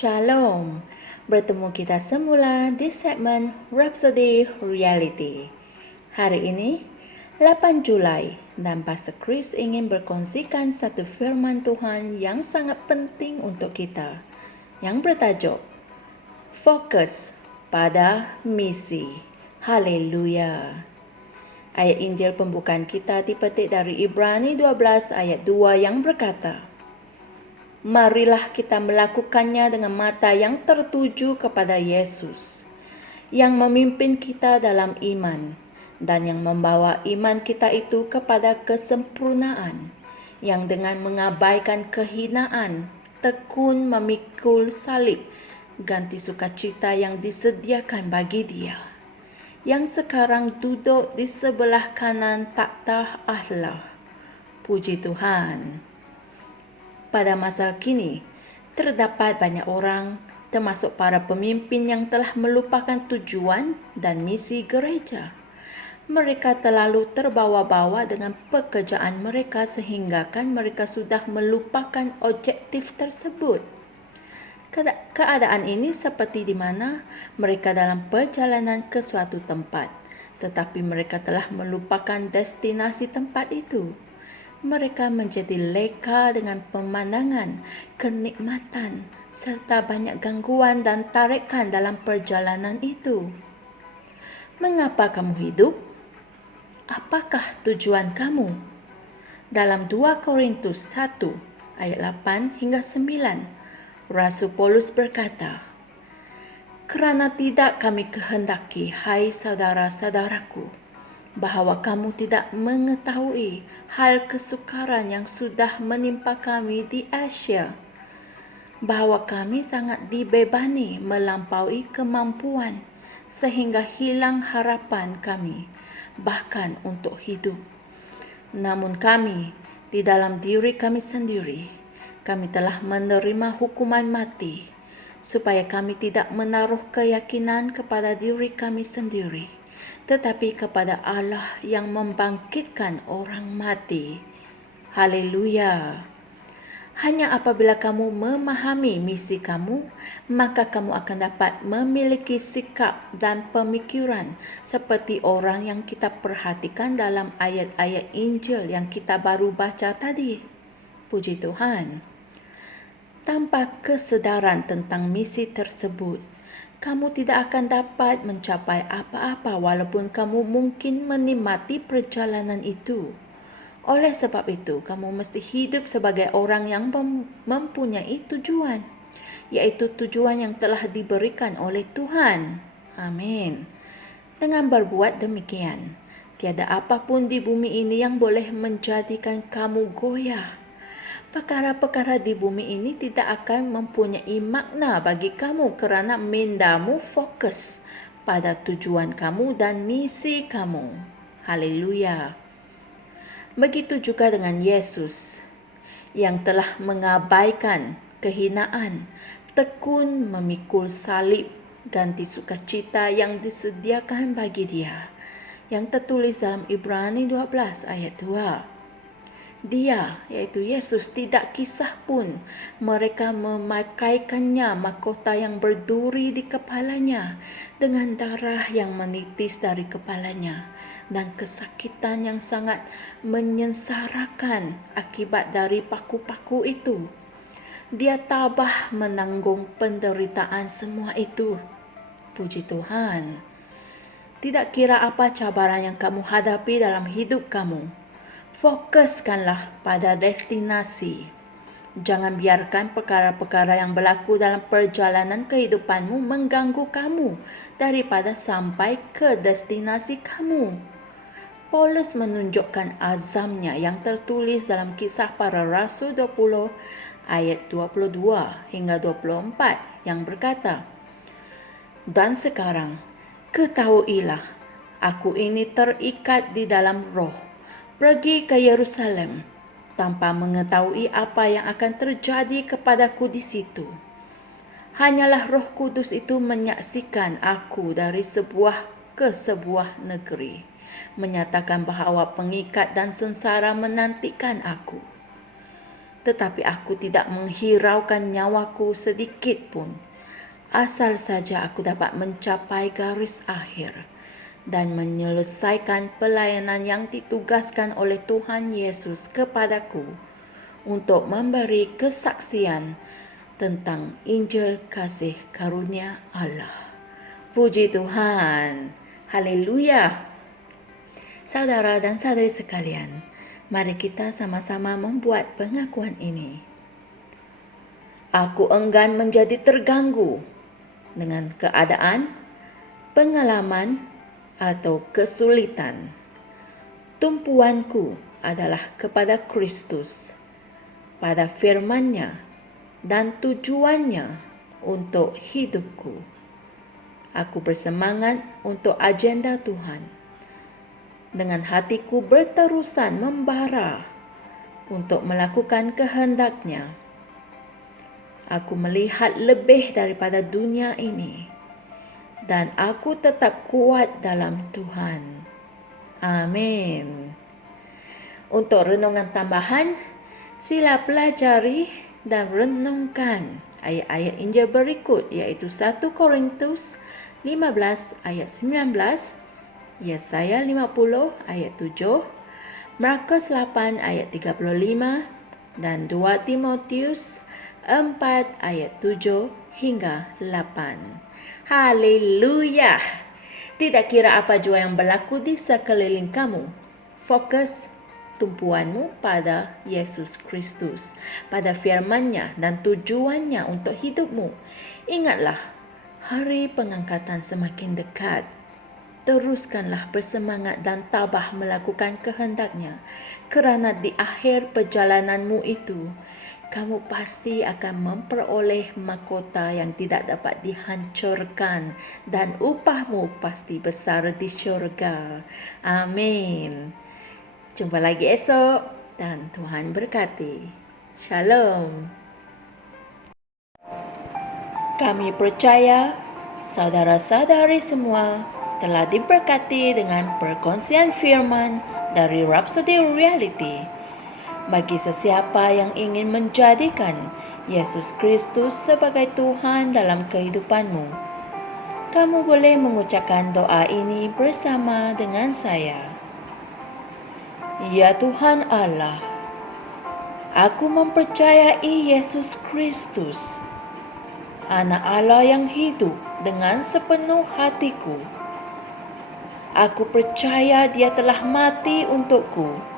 Shalom, bertemu kita semula di segmen Rhapsody Reality. Hari ini, 8 Julai, dan Pastor Chris ingin berkongsikan satu firman Tuhan yang sangat penting untuk kita, yang bertajuk Fokus pada Misi. Haleluya. Ayat Injil pembukaan kita dipetik dari Ibrani 12 ayat 2 yang berkata, marilah kita melakukannya dengan mata yang tertuju kepada Yesus, yang memimpin kita dalam iman, dan yang membawa iman kita itu kepada kesempurnaan, yang dengan mengabaikan kehinaan, tekun memikul salib, ganti sukacita yang disediakan bagi Dia, yang sekarang duduk di sebelah kanan takhta Allah. Puji Tuhan. Pada masa kini, terdapat banyak orang, termasuk para pemimpin yang telah melupakan tujuan dan misi gereja. Mereka terlalu terbawa-bawa dengan pekerjaan mereka sehinggakan mereka sudah melupakan objektif tersebut. Keadaan ini seperti di mana mereka dalam perjalanan ke suatu tempat, tetapi mereka telah melupakan destinasi tempat itu. Mereka menjadi leka dengan pemandangan, kenikmatan, serta banyak gangguan dan tarikan dalam perjalanan itu. Mengapa kamu hidup? Apakah tujuan kamu? Dalam 2 Korintus 1 ayat 8 hingga 9, Rasul Paulus berkata, kerana tidak kami kehendaki, hai saudara-saudaraku, bahawa kamu tidak mengetahui hal kesukaran yang sudah menimpa kami di Asia, bahawa kami sangat dibebani melampaui kemampuan sehingga hilang harapan kami bahkan untuk hidup. Namun kami di dalam diri kami sendiri, kami telah menerima hukuman mati supaya kami tidak menaruh keyakinan kepada diri kami sendiri, tetapi kepada Allah yang membangkitkan orang mati. Haleluya. Hanya apabila kamu memahami misi kamu, maka kamu akan dapat memiliki sikap dan pemikiran seperti orang yang kita perhatikan dalam ayat-ayat Injil yang kita baru baca tadi. Puji Tuhan. Tanpa kesedaran tentang misi tersebut, kamu tidak akan dapat mencapai apa-apa walaupun kamu mungkin menikmati perjalanan itu. Oleh sebab itu, kamu mesti hidup sebagai orang yang mempunyai tujuan, yaitu tujuan yang telah diberikan oleh Tuhan. Amin. Dengan berbuat demikian, tiada apapun di bumi ini yang boleh menjadikan kamu goyah. Perkara-perkara di bumi ini tidak akan mempunyai makna bagi kamu kerana mindamu fokus pada tujuan kamu dan misi kamu. Haleluya. Begitu juga dengan Yesus yang telah mengabaikan kehinaan, tekun memikul salib, ganti sukacita yang disediakan bagi Dia, yang tertulis dalam Ibrani 12 ayat 2. Dia, yaitu Yesus, tidak kisah pun mereka memakaikannya mahkota yang berduri di kepalanya dengan darah yang menitis dari kepalanya dan kesakitan yang sangat menyengsarakan akibat dari paku-paku itu. Dia tabah menanggung penderitaan semua itu. Puji Tuhan. Tidak kira apa cabaran yang kamu hadapi dalam hidup kamu, fokuskanlah pada destinasi. Jangan biarkan perkara-perkara yang berlaku dalam perjalanan kehidupanmu mengganggu kamu daripada sampai ke destinasi kamu. Paulus menunjukkan azamnya yang tertulis dalam Kisah Para Rasul 20 ayat 22 hingga 24 yang berkata, dan sekarang ketahuilah, aku ini terikat di dalam roh, pergi ke Yerusalem tanpa mengetahui apa yang akan terjadi kepadaku di situ. Hanyalah Roh Kudus itu menyaksikan aku dari sebuah ke sebuah negeri, menyatakan bahawa pengikat dan sengsara menantikan aku. tetapi aku tidak menghiraukan nyawaku sedikit pun. Asal saja aku dapat mencapai garis akhir dan menyelesaikan pelayanan yang ditugaskan oleh Tuhan Yesus kepadaku untuk memberi kesaksian tentang Injil kasih karunia Allah. Puji Tuhan. Haleluya. Saudara dan saudari sekalian, mari kita sama-sama membuat pengakuan ini. Aku enggan menjadi terganggu dengan keadaan, pengalaman, atau kesulitan. Tumpuanku adalah kepada Kristus, pada firman-Nya dan tujuannya untuk hidupku. Aku bersemangat untuk agenda Tuhan. Dengan hatiku berterusan membara untuk melakukan kehendak-Nya. Aku melihat lebih daripada dunia ini dan aku tetap kuat dalam Tuhan. Amin. Untuk renungan tambahan, sila pelajari dan renungkan ayat-ayat Injil berikut, iaitu 1 Korintus 15 ayat 19, Yesaya 50 ayat 7, Markus 8 ayat 35 dan 2 Timotius 4 ayat 7 hingga 8. Haleluya! Tidak kira apa jua yang berlaku di sekeliling kamu, fokus tumpuanmu pada Yesus Kristus, pada firman-Nya dan tujuannya untuk hidupmu. Ingatlah, hari pengangkatan semakin dekat. Teruskanlah bersemangat dan tabah melakukan kehendak-Nya, kerana di akhir perjalananmu itu, kamu pasti akan memperoleh mahkota yang tidak dapat dihancurkan dan upahmu pasti besar di syurga. Amin. Jumpa lagi esok dan Tuhan berkati. Shalom. Kami percaya saudara-saudari semua telah diberkati dengan perkongsian firman dari Rhapsody Reality. Bagi sesiapa yang ingin menjadikan Yesus Kristus sebagai Tuhan dalam kehidupanmu, kamu boleh mengucapkan doa ini bersama dengan saya. Ya Tuhan Allah, aku mempercayai Yesus Kristus, Anak Allah yang hidup dengan sepenuh hatiku. Aku percaya Dia telah mati untukku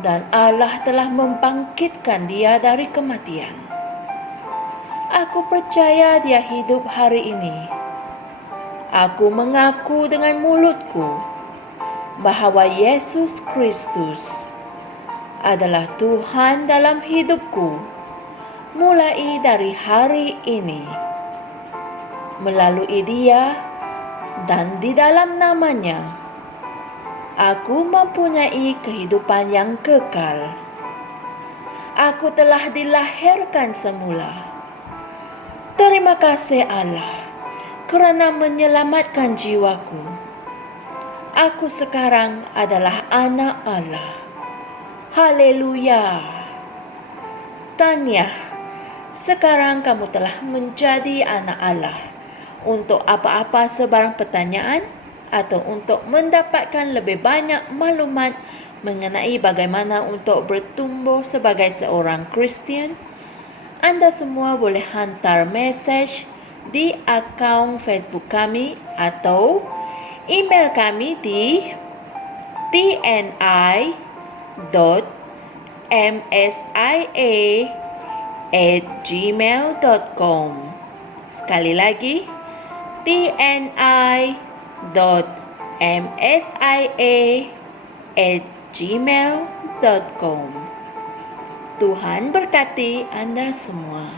dan Allah telah membangkitkan Dia dari kematian. Aku percaya Dia hidup hari ini. Aku mengaku dengan mulutku bahawa Yesus Kristus adalah Tuhan dalam hidupku mulai dari hari ini. Melalui Dia dan di dalam nama-Nya, aku mempunyai kehidupan yang kekal. Aku telah dilahirkan semula. Terima kasih Allah kerana menyelamatkan jiwaku. Aku sekarang adalah anak Allah. Haleluya. Tahniah, sekarang kamu telah menjadi anak Allah. Untuk apa-apa sebarang pertanyaan atau untuk mendapatkan lebih banyak maklumat mengenai bagaimana untuk bertumbuh sebagai seorang Kristian, anda semua boleh hantar mesej di akaun Facebook kami atau email kami di tni.msia@gmail.com. Sekali lagi, tni.msia@gmail.com. Tuhan berkati Anda semua.